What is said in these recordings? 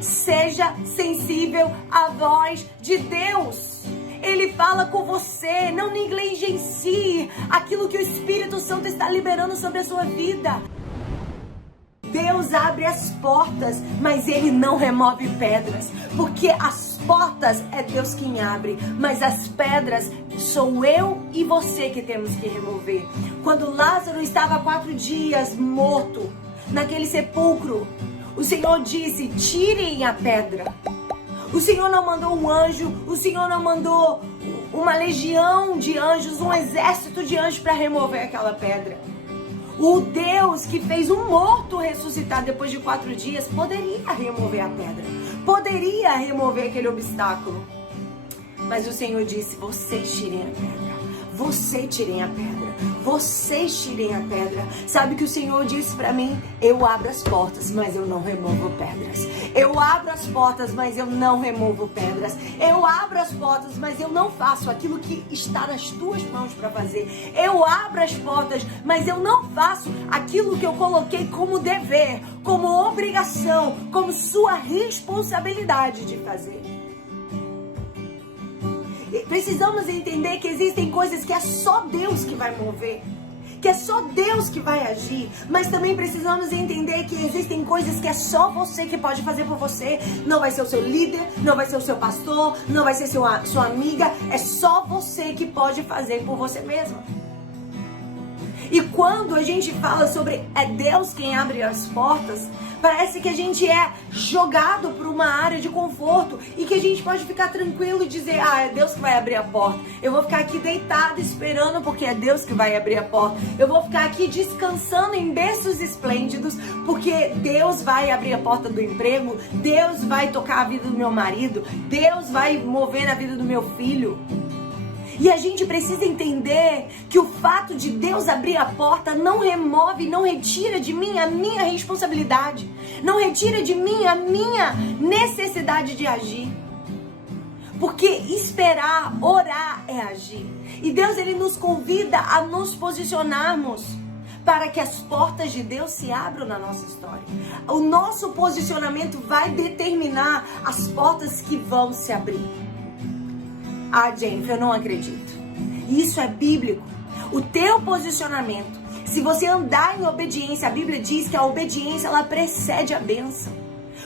seja sensível à voz de Deus. Ele fala com você, não negligencie aquilo que o Espírito Santo está liberando sobre a sua vida. Deus abre as portas, mas Ele não remove pedras, porque as portas é Deus quem abre, mas as pedras sou eu e você que temos que remover. Quando Lázaro estava há 4 dias morto, naquele sepulcro, o Senhor disse, tirem a pedra. O Senhor não mandou um anjo, o Senhor não mandou uma legião de anjos, um exército de anjos para remover aquela pedra. O Deus que fez um morto ressuscitar depois de 4 dias poderia remover a pedra, poderia remover aquele obstáculo. Mas o Senhor disse, vocês tirem a pedra. Vocês tirem a pedra, vocês tirem a pedra. Sabe o que o Senhor disse para mim? Eu abro as portas, mas eu não removo pedras. Eu abro as portas, mas eu não removo pedras. Eu abro as portas, mas eu não faço aquilo que está nas tuas mãos para fazer. Eu abro as portas, mas eu não faço aquilo que eu coloquei como dever, como obrigação, como sua responsabilidade de fazer. Precisamos entender que existem coisas que é só Deus que vai mover, que é só Deus que vai agir, mas também precisamos entender que existem coisas que é só você que pode fazer por você. Não vai ser o seu líder, não vai ser o seu pastor, não vai ser sua amiga, é só você que pode fazer por você mesmo. E quando a gente fala sobre é Deus quem abre as portas, parece que a gente é jogado para uma área de conforto e que a gente pode ficar tranquilo e dizer, é Deus que vai abrir a porta. Eu vou ficar aqui deitado esperando porque é Deus que vai abrir a porta. Eu vou ficar aqui descansando em berços esplêndidos porque Deus vai abrir a porta do emprego, Deus vai tocar a vida do meu marido, Deus vai mover na vida do meu filho. E a gente precisa entender que o fato de Deus abrir a porta não remove, não retira de mim a minha responsabilidade. Não retira de mim a minha necessidade de agir. Porque esperar, orar é agir. E Deus, Ele nos convida a nos posicionarmos para que as portas de Deus se abram na nossa história. O nosso posicionamento vai determinar as portas que vão se abrir. Jennifer, eu não acredito. Isso é bíblico. O teu posicionamento, se você andar em obediência, a Bíblia diz que a obediência ela precede a bênção.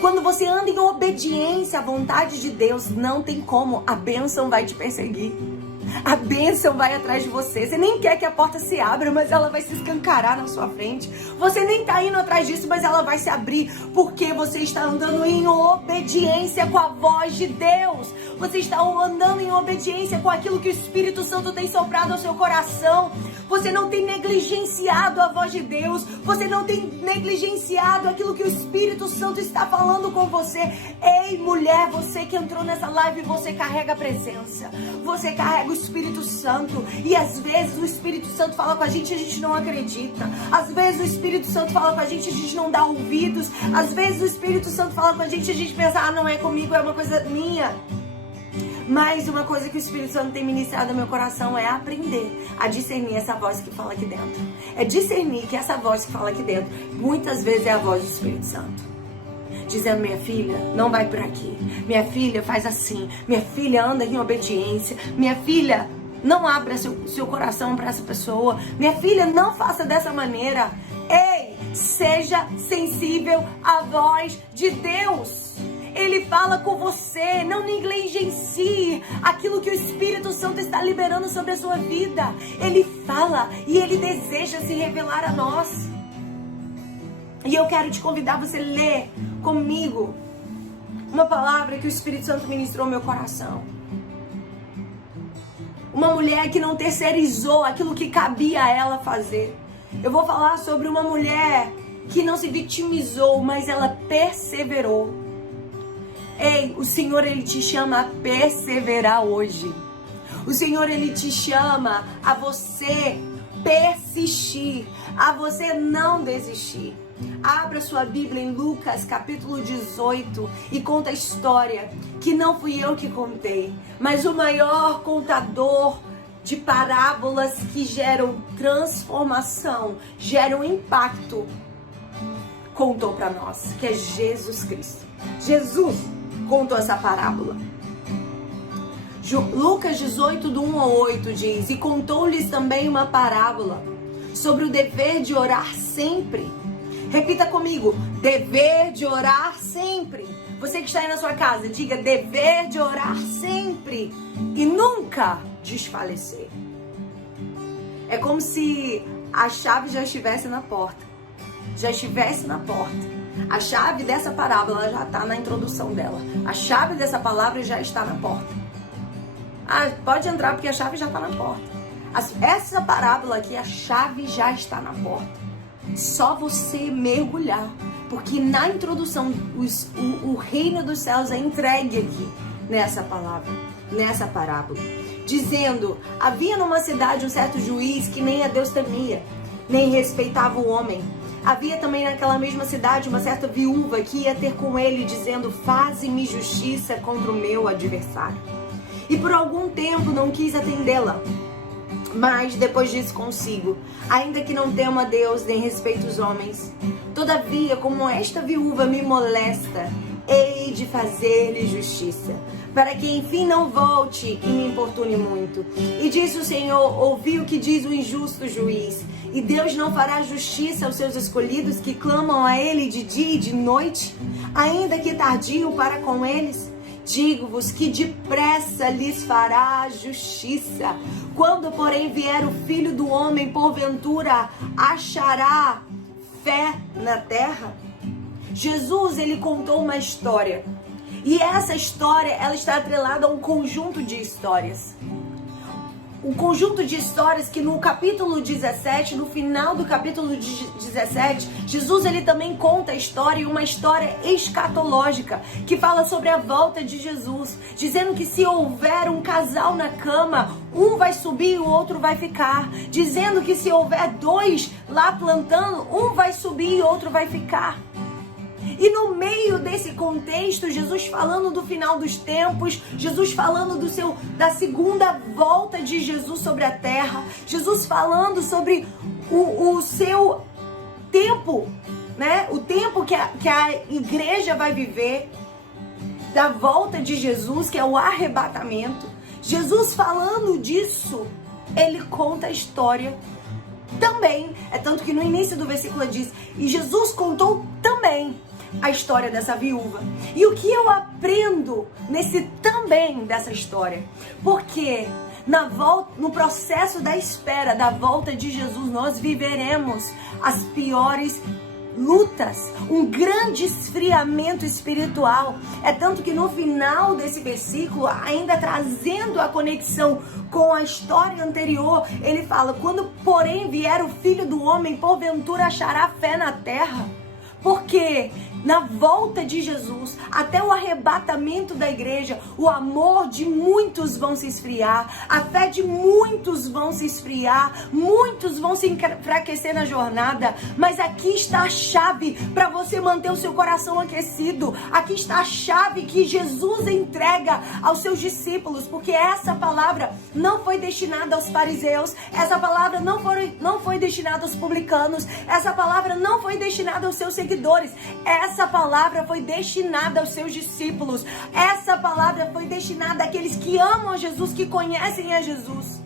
Quando você anda em obediência à vontade de Deus, não tem como, a bênção vai te perseguir. A bênção vai atrás de você. Você nem quer que a porta se abra, mas ela vai se escancarar na sua frente. Você nem tá indo atrás disso, mas ela vai se abrir. Porque você está andando em obediência com a voz de Deus. Você está andando em obediência com aquilo que o Espírito Santo tem soprado ao seu coração. Você não tem negligenciado a voz de Deus. Você não tem negligenciado aquilo que o Espírito Santo está falando com você. Ei, mulher, você que entrou nessa live, você carrega a presença. Você carrega o Espírito Santo. E às vezes o Espírito Santo fala com a gente não acredita. Às vezes o Espírito Santo fala com a gente não dá ouvidos. Às vezes o Espírito Santo fala com a gente pensa, não é comigo, é uma coisa minha. Mas uma coisa que o Espírito Santo tem ministrado no meu coração é aprender a discernir essa voz que fala aqui dentro. É discernir que essa voz que fala aqui dentro, muitas vezes é a voz do Espírito Santo. Dizendo, minha filha, não vai por aqui. Minha filha, faz assim. Minha filha, anda em obediência. Minha filha, não abra seu coração para essa pessoa. Minha filha, não faça dessa maneira. Ei, seja sensível à voz de Deus. Ele fala com você, não negligencie aquilo que o Espírito Santo está liberando sobre a sua vida. Ele fala e Ele deseja se revelar a nós. E eu quero te convidar a você ler comigo uma palavra que o Espírito Santo ministrou no meu coração. Uma mulher que não terceirizou aquilo que cabia a ela fazer. Eu vou falar sobre uma mulher que não se vitimizou, mas ela perseverou. Ei, o Senhor, Ele te chama a perseverar hoje. O Senhor, Ele te chama a você persistir, a você não desistir. Abra sua Bíblia em Lucas capítulo 18 e conta a história que não fui eu que contei, mas o maior contador de parábolas que geram transformação, geram impacto. contou para nós, que é Jesus Cristo. Jesus contou essa parábola. Lucas 18, do 1 ao 8 diz: e contou-lhes também uma parábola sobre o dever de orar sempre. Repita comigo: dever de orar sempre. Você que está aí na sua casa, diga: dever de orar sempre e nunca desfalecer. É como se a chave já estivesse na porta. Já estivesse na porta. A chave dessa parábola já está na introdução dela. A chave dessa palavra já está na porta. Ah, pode entrar porque a chave já está na porta. Essa parábola aqui, a chave já está na porta. Só você mergulhar. Porque na introdução, o reino dos céus é entregue aqui nessa palavra, nessa parábola. Dizendo: havia numa cidade um certo juiz que nem a Deus temia, nem respeitava o homem. Havia também naquela mesma cidade uma certa viúva que ia ter com ele, dizendo: faze-me justiça contra o meu adversário. E por algum tempo não quis atendê-la. Mas depois disse consigo: ainda que não tema a Deus nem respeite os homens, todavia, como esta viúva me molesta, hei de fazer-lhe justiça, para que enfim não volte e me importune muito. E disse o Senhor: ouvi o que diz o injusto juiz. E Deus não fará justiça aos seus escolhidos que clamam a Ele de dia e de noite, ainda que tardio para com eles? Digo-vos que depressa lhes fará justiça. Quando, porém, vier o Filho do Homem, porventura achará fé na terra? Jesus, ele contou uma história. E essa história, ela está atrelada a um conjunto de histórias. Um conjunto de histórias que no capítulo 17, no final do capítulo 17, Jesus ele também conta a história, e uma história escatológica, que fala sobre a volta de Jesus, dizendo que se houver um casal na cama, um vai subir e o outro vai ficar. Dizendo que se houver dois lá plantando, um vai subir e o outro vai ficar. E no meio desse contexto, Jesus falando do final dos tempos, Jesus falando da segunda volta de Jesus sobre a terra, Jesus falando sobre o seu tempo, né? O tempo que a igreja vai viver, da volta de Jesus, que é o arrebatamento. Jesus falando disso, ele conta a história também. É tanto que no início do versículo diz: e Jesus contou também a história dessa viúva. E o que eu aprendo nesse também dessa história? Porque no processo da espera da volta de Jesus, nós viveremos as piores lutas, um grande esfriamento espiritual. É tanto que no final desse versículo, ainda trazendo a conexão com a história anterior, ele fala: quando porém vier o Filho do Homem, porventura achará fé na terra? Porque na volta de Jesus, até o arrebatamento da igreja, o amor de muitos vão se esfriar, a fé de muitos vão se esfriar, muitos vão se enfraquecer na jornada. Mas aqui está a chave para você manter o seu coração aquecido. Aqui está a chave que Jesus entrega aos seus discípulos, porque essa palavra não foi destinada aos fariseus, essa palavra não foi destinada aos publicanos, essa palavra não foi destinada aos seus seguidores. Essa palavra foi destinada aos seus discípulos. Essa palavra foi destinada àqueles que amam a Jesus, que conhecem a Jesus.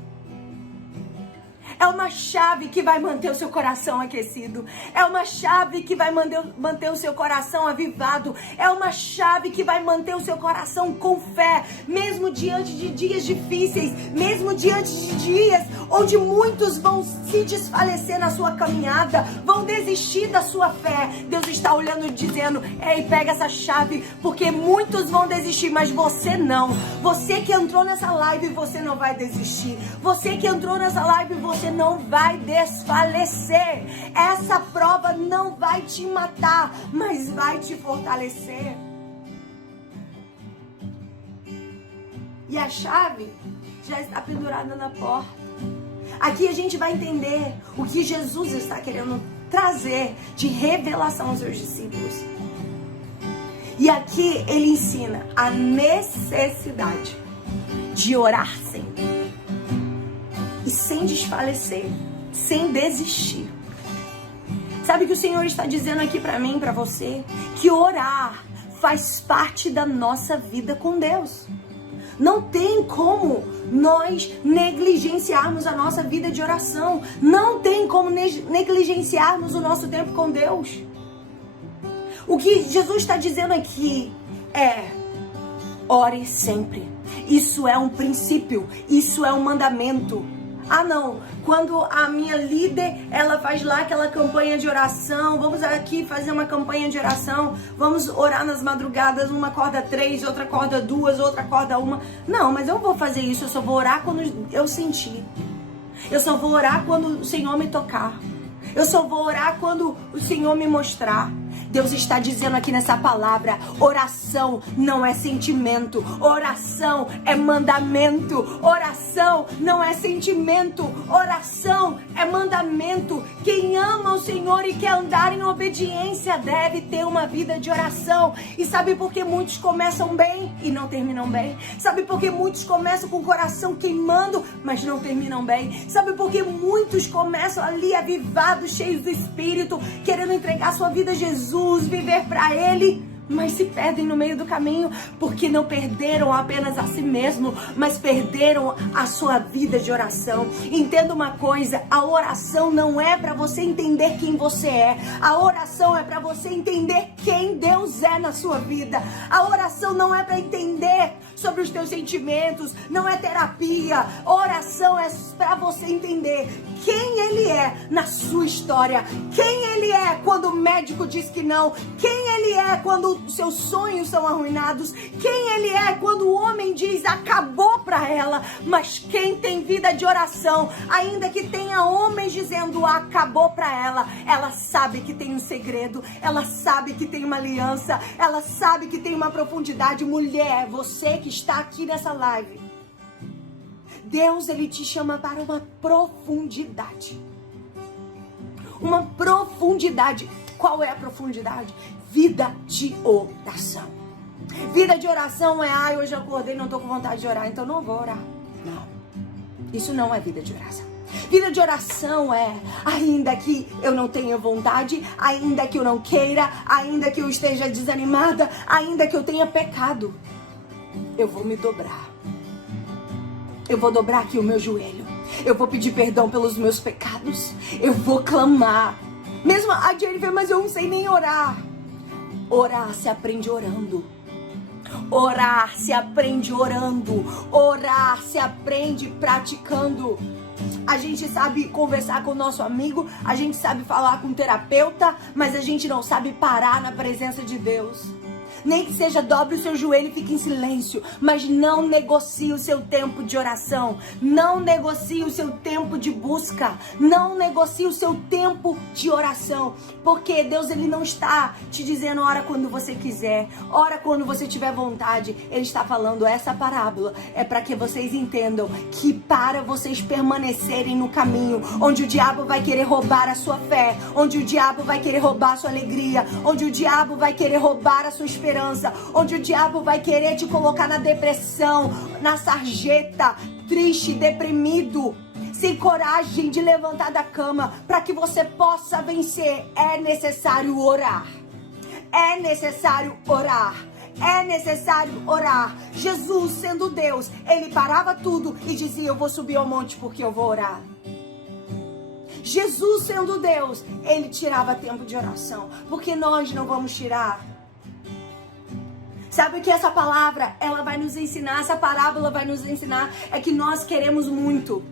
É uma chave que vai manter o seu coração aquecido. É uma chave que vai manter o seu coração avivado. É uma chave que vai manter o seu coração com fé, mesmo diante de dias difíceis, mesmo diante de dias onde muitos vão se desfalecer na sua caminhada, vão desistir da sua fé. Deus está olhando e dizendo: ei, pega essa chave, porque muitos vão desistir, mas você não. Você que entrou nessa live, você não vai desistir. Você que entrou nessa live, você não vai desfalecer. Essa prova não vai te matar, mas vai te fortalecer. E a chave já está pendurada na porta. Aqui a gente vai entender o que Jesus está querendo trazer de revelação aos seus discípulos. E aqui ele ensina a necessidade de orar sempre. E sem desfalecer, sem desistir, Sabe que o Senhor está dizendo aqui para mim, para você, que orar faz parte da nossa vida com Deus. Não tem como nós negligenciarmos a nossa vida de oração. Não tem como negligenciarmos o nosso tempo com Deus. O que Jesus está dizendo aqui é: ore sempre. Isso é um princípio, isso é um mandamento. Ah não, quando a minha líder, ela faz lá aquela campanha de oração, vamos aqui fazer uma campanha de oração, vamos orar nas madrugadas, uma acorda 3, outra acorda 2, outra acorda 1. Não, mas eu não vou fazer isso, eu só vou orar quando eu sentir. Eu só vou orar quando o Senhor me tocar. Eu só vou orar quando o Senhor me mostrar. Deus está dizendo aqui nessa palavra: oração não é sentimento, oração é mandamento, oração não é sentimento, oração é mandamento. Quem ama o Senhor e quer andar em obediência deve ter uma vida de oração. E sabe por que muitos começam bem e não terminam bem? Sabe por que muitos começam com o coração queimando, mas não terminam bem? Sabe por que muitos começam ali avivados, cheios do Espírito, querendo entregar sua vida a Jesus, viver para Ele, mas se perdem no meio do caminho? Porque não perderam apenas a si mesmo, mas perderam a sua vida de oração. Entenda uma coisa: a oração não é para você entender quem você é. A oração é para você entender quem Deus é na sua vida. A oração não é para entender sobre os teus sentimentos, não é terapia. Oração é para você entender quem Ele é na sua história, quem Ele é quando o médico diz que não, quem Ele é quando os seus sonhos são arruinados, quem Ele é quando o homem diz acabou para ela. Mas quem tem vida de oração, ainda que tenha homens dizendo acabou para ela sabe que tem um segredo, ela sabe que tem uma aliança, ela sabe que tem uma profundidade. Mulher, você que está aqui nessa live, Deus, Ele te chama para uma profundidade. Uma profundidade. Qual é a profundidade? Vida de oração. Vida de oração é: hoje eu acordei, não estou com vontade de orar, então não vou orar. Não. Isso não é vida de oração. Vida de oração é: ainda que eu não tenha vontade, ainda que eu não queira, ainda que eu esteja desanimada, ainda que eu tenha pecado, eu vou me dobrar. Eu vou dobrar aqui o meu joelho. Eu vou pedir perdão pelos meus pecados. Eu vou clamar. Mesmo a Jennifer, mas eu não sei nem orar. Orar se aprende orando. Orar se aprende orando. Orar se aprende praticando. A gente sabe conversar com o nosso amigo, a gente sabe falar com o terapeuta, mas a gente não sabe parar na presença de Deus. Nem que seja, dobre o seu joelho e fique em silêncio, mas não negocie o seu tempo de oração, não negocie o seu tempo de busca, não negocie o seu tempo de oração, porque Deus, Ele não está te dizendo ora quando você quiser, ora quando você tiver vontade. Ele está falando: essa parábola é para que vocês entendam que para vocês permanecerem no caminho onde o diabo vai querer roubar a sua fé, onde o diabo vai querer roubar a sua alegria, onde o diabo vai querer roubar a sua esperança, onde o diabo vai querer te colocar na depressão, na sarjeta, triste, deprimido, sem coragem de levantar da cama. Para que você possa vencer, é necessário orar. É necessário orar. É necessário orar. Jesus, sendo Deus, Ele parava tudo e dizia: eu vou subir ao monte porque eu vou orar. Jesus, sendo Deus, Ele tirava tempo de oração, porque nós não vamos tirar. Sabe o que essa palavra, ela vai nos ensinar, essa parábola vai nos ensinar? É que nós queremos muito.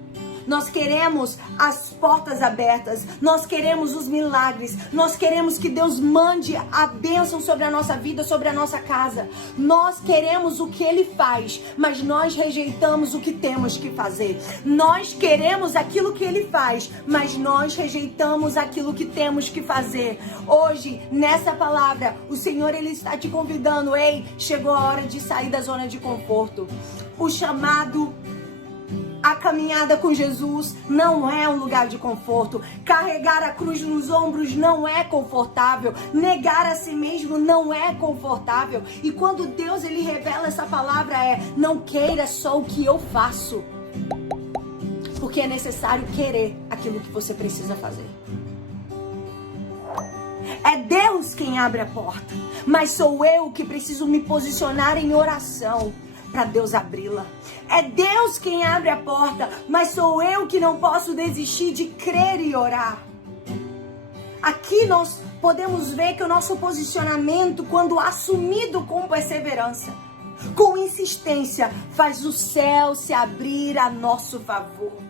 Nós queremos as portas abertas, nós queremos os milagres, nós queremos que Deus mande a bênção sobre a nossa vida, sobre a nossa casa. Nós queremos o que Ele faz, mas nós rejeitamos o que temos que fazer. Nós queremos aquilo que Ele faz, mas nós rejeitamos aquilo que temos que fazer. Hoje, nessa palavra, o Senhor, Ele está te convidando: ei, chegou a hora de sair da zona de conforto. O chamado, a caminhada com Jesus não é um lugar de conforto. Carregar a cruz nos ombros não é confortável. Negar a si mesmo não é confortável. E quando Deus, Ele revela essa palavra, não queira só o que eu faço. Porque é necessário querer aquilo que você precisa fazer. É Deus quem abre a porta, mas sou eu que preciso me posicionar em oração para Deus abri-la. É Deus quem abre a porta, mas sou eu que não posso desistir de crer e orar. Aqui nós podemos ver que o nosso posicionamento, quando assumido com perseverança, com insistência, faz o céu se abrir a nosso favor.